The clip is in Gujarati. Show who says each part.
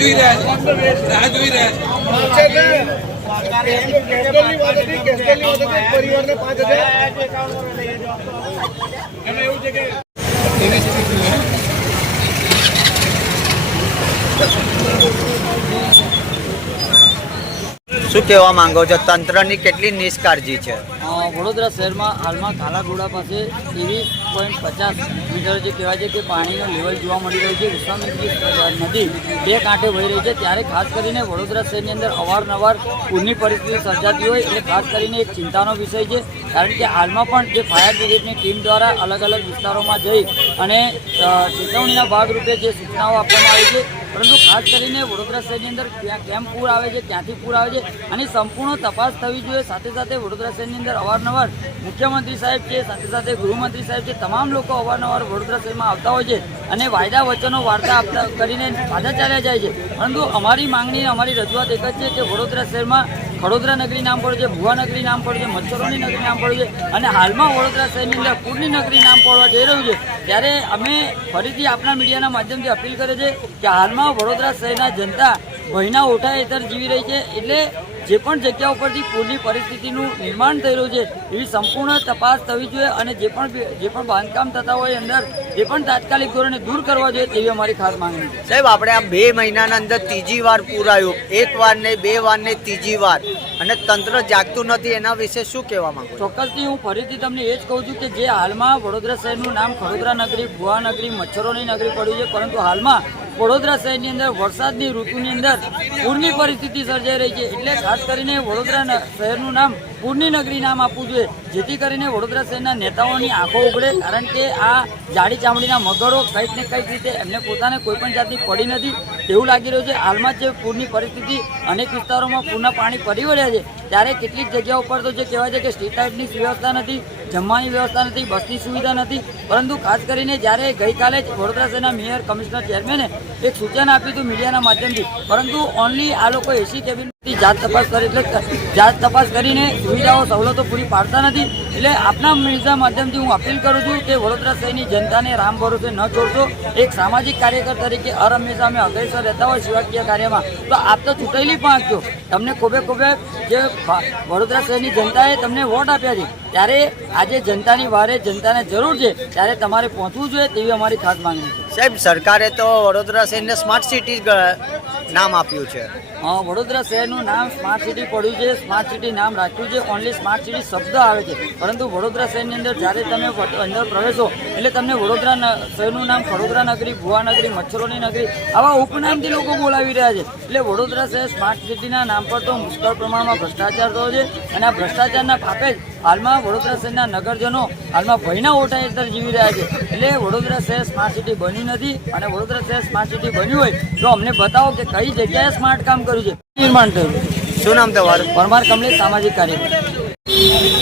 Speaker 1: જોઈ રહ્યા રાહ જોઈ રહ્યા
Speaker 2: શું કહેવા માંગો છો? તંત્રની કેટલી નિષ્કાળજી છે?
Speaker 3: વડોદરા શહેરમાં હાલમાં કાલાઘોડા પાસે ત્રેવીસ પોઈન્ટ પચાસ મીટર જે કહેવાય છે તે પાણીનું લેવલ જોવા મળી રહ્યું છે. વિશ્વામિત્રી નદી બે કાંઠે વહી રહી છે. ત્યારે ખાસ કરીને વડોદરા શહેરની અંદર અવારનવાર પૂરની પરિસ્થિતિ સર્જાતી હોય એટલે ખાસ કરીને એક ચિંતાનો વિષય છે. કારણ કે હાલમાં પણ જે ફાયર બ્રિગેડની ટીમ દ્વારા અલગ અલગ વિસ્તારોમાં જઈ અને ચેતવણીના ભાગરૂપે જે સૂચનાઓ આપવામાં આવી છે, પરંતુ ખાસ કરીને વડોદરા શહેરની અંદર ક્યાં કેમ પૂર આવે છે, ક્યાંથી પૂર આવે છે આની સંપૂર્ણ તપાસ થવી જોઈએ. સાથે સાથે વડોદરા શહેરની અંદર અવારનવાર મુખ્યમંત્રી સાહેબ છે, સાથે સાથે ગૃહમંત્રી સાહેબ છે, તમામ લોકો અવારનવાર વડોદરા શહેરમાં આવતા હોય છે અને વાયદા વચનો વાર્તા આપતા કરીને પાછા ચાલ્યા જાય છે. પરંતુ અમારી માંગણી, અમારી રજૂઆત એક જ છે કે વડોદરા શહેરમાં ખડોદરા નગરી નામ પડ્યું છે, ભુવા નગરી નામ પડ્યું છે, મચ્છરોની નગરી નામ પડ્યું છે અને હાલમાં વડોદરા શહેરની અંદર પૂરની નગરી નામ પડવા જઈ રહ્યું છે. ત્યારે અમે ફરીથી આપણા મીડિયાના માધ્યમથી અપીલ કરે છે કે હાલમાં વડોદરા શહેરના જનતા ભયના ઓઠા હેઠળ જીવી રહી છે. એટલે જે પણ જગ્યા ઉપરથી પૂરની પરિસ્થિતિનું નિર્માણ થયેલું છે એવી સંપૂર્ણ તપાસ થવી જોઈએ અને જે પણ જે પણ બાંધકામ થતા હોય અંદર જે પણ તાત્કાલિક ધોરણે દૂર કરવા જોઈએ તેવી અમારી ખાસ માંગણી છે.
Speaker 2: સાહેબ આપણે આ બે મહિનાના અંદર ત્રીજી વાર પૂરાયું એક વાર ને બે વાર ને ત્રીજી વાર. અને તંત્ર જાગતું નથી એના વિશે શું કહેવા માંગુ
Speaker 3: ચોક્કસથી હું ફરીથી તમને એ જ કહું છું કે જે હાલમાં વડોદરા શહેરનું નામ ખડોદરા નગરી ભુવા નગરી મચ્છરોની નગરી પડ્યું છે પરંતુ હાલમાં વડોદરા શહેરની અંદર વરસાદની ઋતુની અંદર પૂરની પરિસ્થિતિ સર્જાઈ રહી છે. એટલે ખાસ કરીને વડોદરા શહેરનું નામ પૂરની નગરી નામ આપવું જોઈએ. જેથી કરીને વડોદરા શહેરના નેતાઓની આંખો ઉગડે, કારણ કે આ જાડી ચામડીના મગરો કંઈક ને કંઈક રીતે એમને પોતાને કોઈ પણ જાતની પડી નથી. તેવું લાગી રહ્યું છે. હાલમાં જે પૂરની પરિસ્થિતિ અનેક વિસ્તારોમાં પૂરના પાણી ફરી વળ્યા છે. ત્યારે કેટલીક જગ્યાઓ પર તો જે કહેવાય છે કે સ્ટ્રીટ લાઇટની વ્યવસ્થા નથી, જમવાની વ્યવસ્થા નથી, બસની સુવિધા નથી. પરંતુ ખાસ કરીને જ્યારે ગઈકાલે જ વડોદરા શહેરના મેયર, કમિશનર, ચેરમેને એક સૂચન આપ્યું હતું મીડિયાના માધ્યમથી. પરંતુ ઓનલી આ લોકો એસી કેબિનથી જાત તપાસ કરી, એટલે જાત તપાસ કરીને સુવિધાઓ, સવલતો પૂરી પાડતા નથી. એટલે આપના મીડિયા માધ્યમથી હું અપીલ કરું છું કે વડોદરા શહેરની જનતાને રામ ભરોસે ન છોડશો. એક સામાજિક કાર્યકર તરીકે હર હંમેશા અમે અગ્રેસર રહેતા હોય, સેવાકીય કાર્યમાં. તો આપ તો ચૂંટાયેલી પણ આપજો. તમને કોબે કોબે જે વડોદરા શહેરની જનતાએ તમને વોટ આપ્યા છે. ત્યારે આજે જનતાની વારે જનતાને જરૂર છે ત્યારે તમારે પહોંચવું જોઈએ તેવી અમારી ખાસ માંગણી છે.
Speaker 2: સાહેબ, સરકારે તો વડોદરા શહેરને સ્માર્ટ સિટી નામ આપ્યું છે.
Speaker 3: વડોદરા શહેરનું નામ સ્માર્ટ સિટી પડ્યું છે. સ્માર્ટ સિટી નામ રાખ્યું છે. ઓનલી સ્માર્ટ સિટી શબ્દ આવે છે. પરંતુ વડોદરા શહેરની અંદર જ્યારે તમે અંદર પ્રવેશો, એટલે તમને વડોદરા શહેરનું નામ વડોદરા નગરી, ભુવા નગરી, મચ્છરોની નગરી, આવા ઉપનામથી લોકો બોલાવી રહ્યા છે. એટલે વડોદરા શહેર સ્માર્ટ સિટીના નામ પર તો મુશ્કેલ પ્રમાણમાં ભ્રષ્ટાચાર થયો છે અને આ ભ્રષ્ટાચારના પાપે જ હાલમાં વડોદરા શહેરના નગરજનો હાલમાં ભયના ઓટા હેઠળ જીવી રહ્યા છે. એટલે વડોદરા શહેર સ્માર્ટ સિટી બન્યું નથી અને વડોદરા શહેર સ્માર્ટ સિટી બન્યું હોય તો અમને બતાવો કે કઈ જગ્યાએ સ્માર્ટ કામ કર્યું છે?
Speaker 2: શું નામ તમારું?
Speaker 3: પરમાર કમલેશ સામાજિક કાર્યકર.